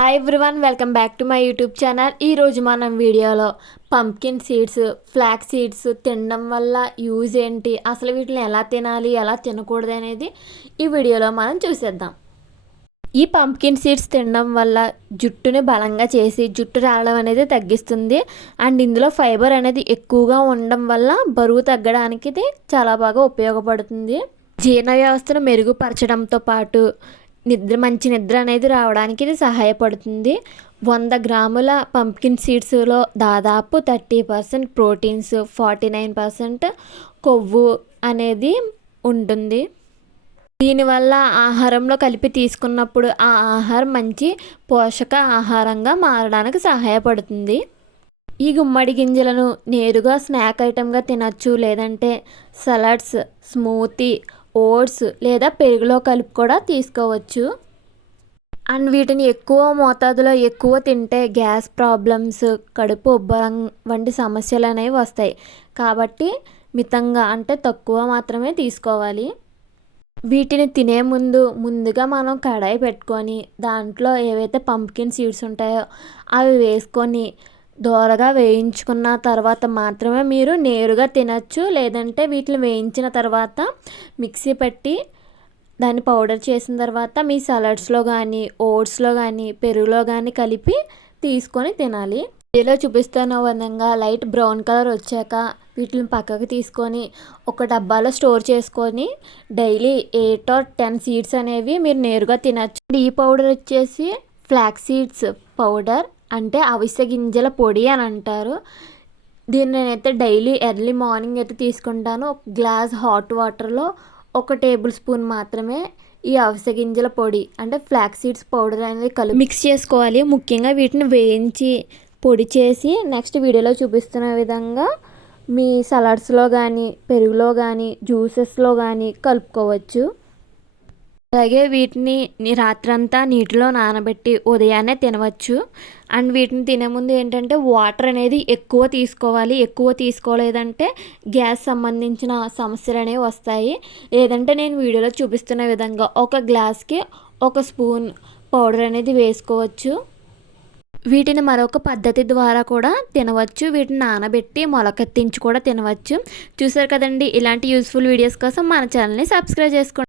Hi everyone welcome back to my YouTube channel ఈరోజు మనం వీడియోలో పంప్కిన్ సీడ్స్ ఫ్లాక్ సీడ్స్ తినడం వల్ల యూజ్ ఏంటి అసలు వీటిని ఎలా తినాలి ఎలా తినకూడదు అనేది ఈ వీడియోలో మనం చూసేద్దాం. ఈ పంప్కిన్ సీడ్స్ తినడం వల్ల జుట్టుని బలంగా చేసి జుట్టు రావడం అనేది తగ్గిస్తుంది. అండ్ ఇందులో ఫైబర్ అనేది ఎక్కువగా ఉండడం వల్ల బరువు తగ్గడానికి ఇది చాలా బాగా ఉపయోగపడుతుంది. జీర్ణ వ్యవస్థను మెరుగుపరచడంతో పాటు నిద్ర మంచి నిద్ర అనేది రావడానికి ఇది సహాయపడుతుంది. వంద గ్రాముల పంప్కిన్ సీడ్స్లో దాదాపు thirty percent proteins forty nine percent కొవ్వు అనేది ఉంటుంది. దీనివల్ల ఆహారంలో కలిపి తీసుకున్నప్పుడు ఆ ఆహారం మంచి పోషక ఆహారంగా మారడానికి సహాయపడుతుంది. ఈ గుమ్మడి గింజలను నేరుగా స్నాక్ ఐటెంగా తినచ్చు లేదంటే సలాడ్స్ స్మూతీ ఓట్స్ లేదా పెరుగులో కలిపి కూడా తీసుకోవచ్చు. అండ్ వీటిని ఎక్కువ మోతాదులో ఎక్కువ తింటే గ్యాస్ ప్రాబ్లమ్స్ కడుపు ఉబ్బరం వంటి సమస్యలు అనేవి వస్తాయి. కాబట్టి మితంగా అంటే తక్కువ మాత్రమే తీసుకోవాలి. వీటిని తినే ముందు ముందుగా మనం కడాయి పెట్టుకొని దాంట్లో ఏవైతే పంప్కిన్ సీడ్స్ ఉంటాయో అవి వేసుకొని దోరగా వేయించుకున్న తర్వాత మాత్రమే మీరు నేరుగా తినచ్చు. లేదంటే వీటిని వేయించిన తర్వాత మిక్సీ పెట్టి దాన్ని పౌడర్ చేసిన తర్వాత మీ సలాడ్స్లో కానీ ఓట్స్లో కానీ పెరుగులో కానీ కలిపి తీసుకొని తినాలి. ఇలా చూపిస్తున్న విధంగా లైట్ బ్రౌన్ కలర్ వచ్చాక వీటిని పక్కకు తీసుకొని ఒక డబ్బాలో స్టోర్ చేసుకొని daily eight or ten seeds అనేవి మీరు నేరుగా తినచ్చు. ఈ పౌడర్ వచ్చేసి ఫ్లాక్ సీడ్స్ పౌడర్. అంటే అవిసె గింజల పొడి అని అంటారు. దీన్ని నేనైతే డైలీ ఎర్లీ మార్నింగ్ అయితే తీసుకుంటాను. ఒక గ్లాస్ హాట్ వాటర్లో ఒక టేబుల్ స్పూన్ మాత్రమే ఈ అవిసె గింజల పొడి అంటే ఫ్లాక్స్ సీడ్స్ పౌడర్ అనేది కలిపి మిక్స్ చేసుకోవాలి. ముఖ్యంగా వీటిని వేయించి పొడి చేసి నెక్స్ట్ వీడియోలో చూపిస్తున్న విధంగా మీ సలాడ్స్లో కానీ పెరుగులో కానీ జ్యూసెస్లో కానీ కలుపుకోవచ్చు. అలాగే వీటిని రాత్రంతా నీటిలో నానబెట్టి ఉదయాన్నే తినవచ్చు. అండ్ వీటిని తినే ముందు ఏంటంటే వాటర్ అనేది ఎక్కువ తీసుకోవాలి. ఎక్కువ తీసుకోలేదంటే గ్యాస్ సంబంధించిన సమస్యలు అనేవి వస్తాయి. లేదంటే నేను వీడియోలో చూపిస్తున్న విధంగా ఒక గ్లాస్కి ఒక స్పూన్ పౌడర్ అనేది వేసుకోవచ్చు. వీటిని మరొక పద్ధతి ద్వారా కూడా తినవచ్చు. వీటిని నానబెట్టి మొలకెత్తించి కూడా తినవచ్చు. చూసారు కదండి ఇలాంటి యూస్ఫుల్ వీడియోస్ కోసం మన ఛానల్ని సబ్స్క్రైబ్ చేసుకోండి.